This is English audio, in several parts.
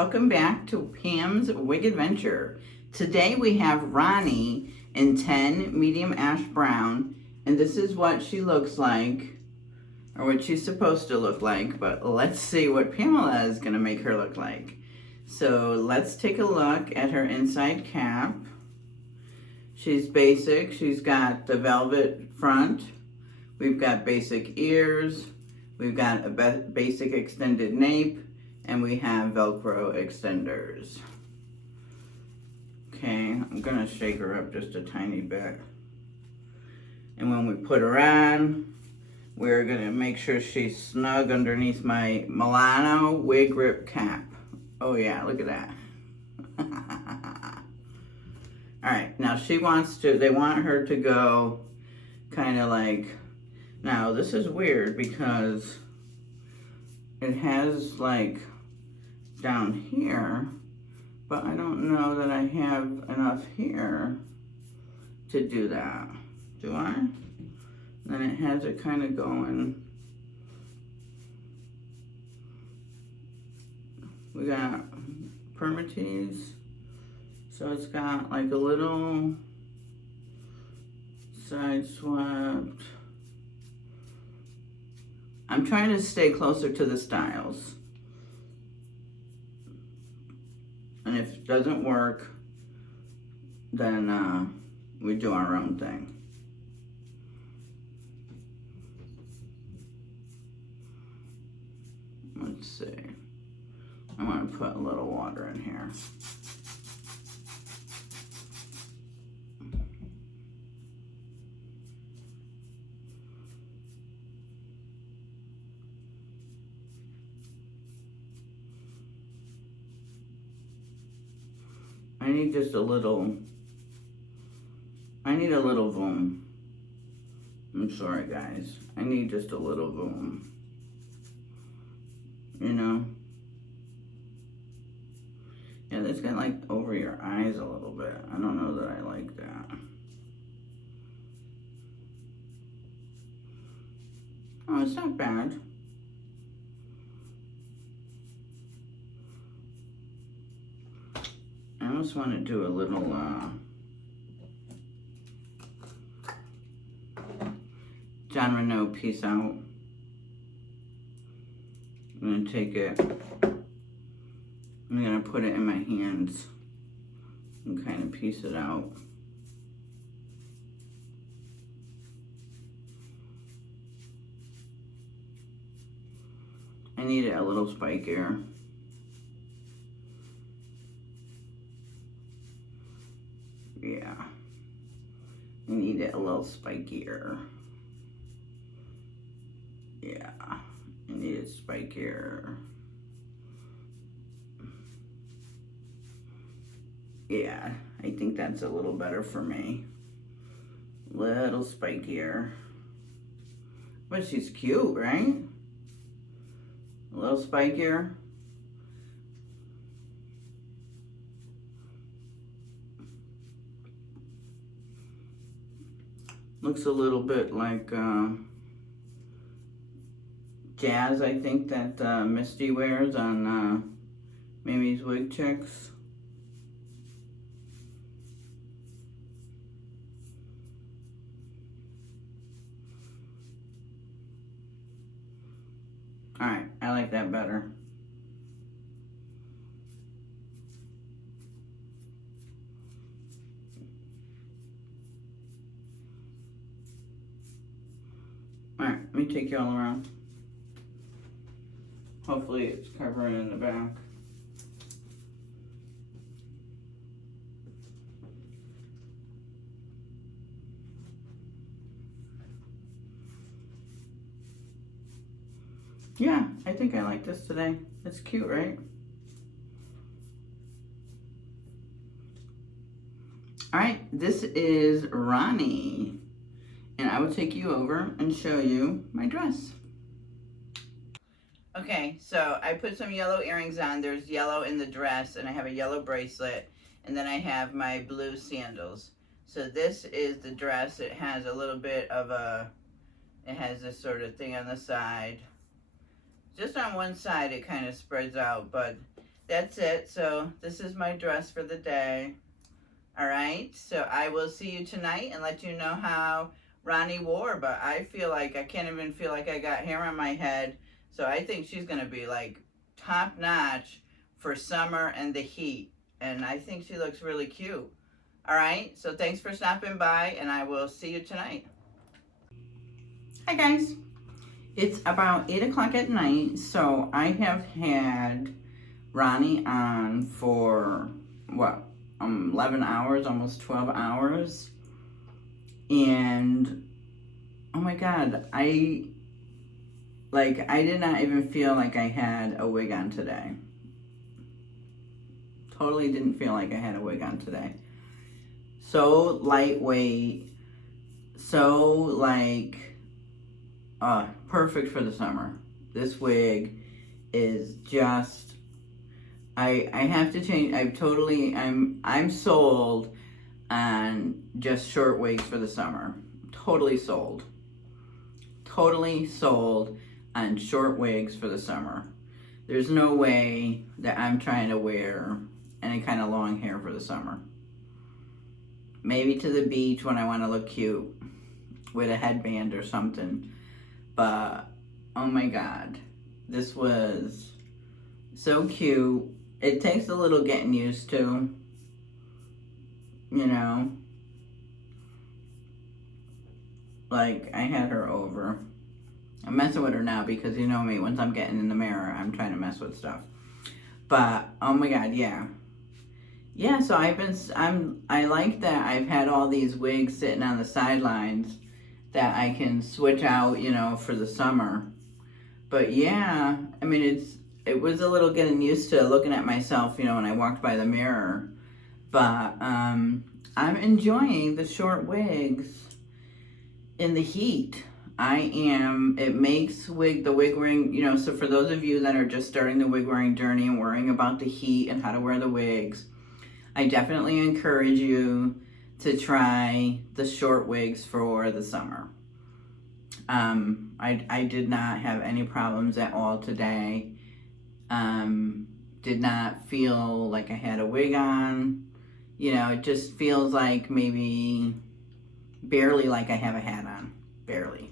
welcome back to Pam's Wig Adventure. Today we have Ronnie in 10 medium ash brown, and this is what she looks like, or what she's supposed to look like, but let's see what Pamela is going to make her look like. So let's take a look at her inside cap. She's basic. She's got the velvet front. We've got basic ears. We've got a basic extended nape. And we have Velcro extenders. Okay, I'm gonna shake her up just a tiny bit. And when we put her on, we're gonna make sure she's snug underneath my Milano wig grip cap. Oh yeah, look at that. All right, now they want her to go kind of like, now this is weird because it has like down here, but I don't know that I have enough here to do that. Do I? Then it has it kind of going. We got Permatease, so it's got like a little side swept. I'm trying to stay closer to the styles. And if it doesn't work, then we do our own thing. Let's see. I want to put a little water in here. I need just a little, I need a little boom. I'm sorry guys, I need just a little boom. You know? Yeah, that's got like over your eyes a little bit. I don't know that I like that. Oh, it's not bad. I almost want to do a little Jon Renau piece out. I'm going to take it, I'm going to put it in my hands and kind of piece it out. I need it a little spikier. Yeah, I need it a little spikier. Yeah, I need it spikier. Yeah, I think that's a little better for me. Little spikier. But she's cute, right? A little spikier. Looks a little bit like Jazz, I think, that Misty wears on Mimi's Wig Chicks. Alright, I like that better. Alright, let me take you all around. Hopefully it's covering in the back. Yeah, I think I like this today. It's cute, right? Alright, this is Ronnie. And I will take you over and show you my dress. Okay, so I put some yellow earrings on. There's yellow in the dress, and I have a yellow bracelet, and then I have my blue sandals. So this is the dress. It has a little bit of it has this sort of thing on the side. Just on one side it kind of spreads out, but that's it. So this is my dress for the day. All right, so I will see you tonight and let you know how Ronnie wore, but I feel like I can't even feel like I got hair on my head. So I think she's going to be like top notch for summer and the heat. And I think she looks really cute. All right, so thanks for stopping by and I will see you tonight. Hi guys, it's about 8 o'clock at night. So I have had Ronnie on for what? 11 hours, almost 12 hours. And oh my God, I did not even feel like I had a wig on today. Totally didn't feel like I had a wig on today. So lightweight, so like, perfect for the summer. This wig is just, I have to change. I'm sold on just short wigs for the summer. Totally sold. Totally sold on short wigs for the summer. There's no way that I'm trying to wear any kind of long hair for the summer. Maybe to the beach when I want to look cute with a headband or something. But, oh my God, this was so cute. It takes a little getting used to, you know. Like, I had her over. I'm messing with her now because you know me, once I'm getting in the mirror, I'm trying to mess with stuff. But, oh my God, yeah. Yeah, so I like that I've had all these wigs sitting on the sidelines that I can switch out, you know, for the summer. But yeah, I mean, it was a little getting used to looking at myself, you know, when I walked by the mirror. But I'm enjoying the short wigs in the heat. I am. It makes the wig wearing, you know, so for those of you that are just starting the wig wearing journey and worrying about the heat and how to wear the wigs, I definitely encourage you to try the short wigs for the summer. I did not have any problems at all today. Did not feel like I had a wig on. You know, it just feels like maybe barely like I have a hat on. Barely.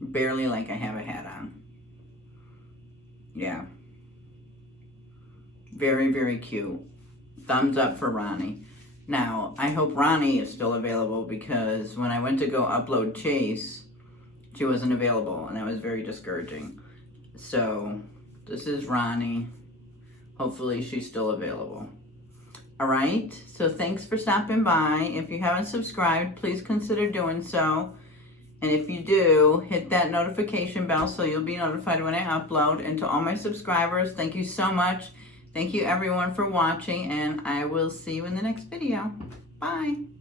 Barely like I have a hat on. Yeah. Very, very cute. Thumbs up for Ronnie. Now, I hope Ronnie is still available because when I went to go upload Chase, she wasn't available and that was very discouraging. So, this is Ronnie. Hopefully she's still available. All right, so thanks for stopping by. If you haven't subscribed, please consider doing so. And if you do, hit that notification bell so you'll be notified when I upload. And to all my subscribers, thank you so much. Thank you everyone for watching, and I will see you in the next video. Bye.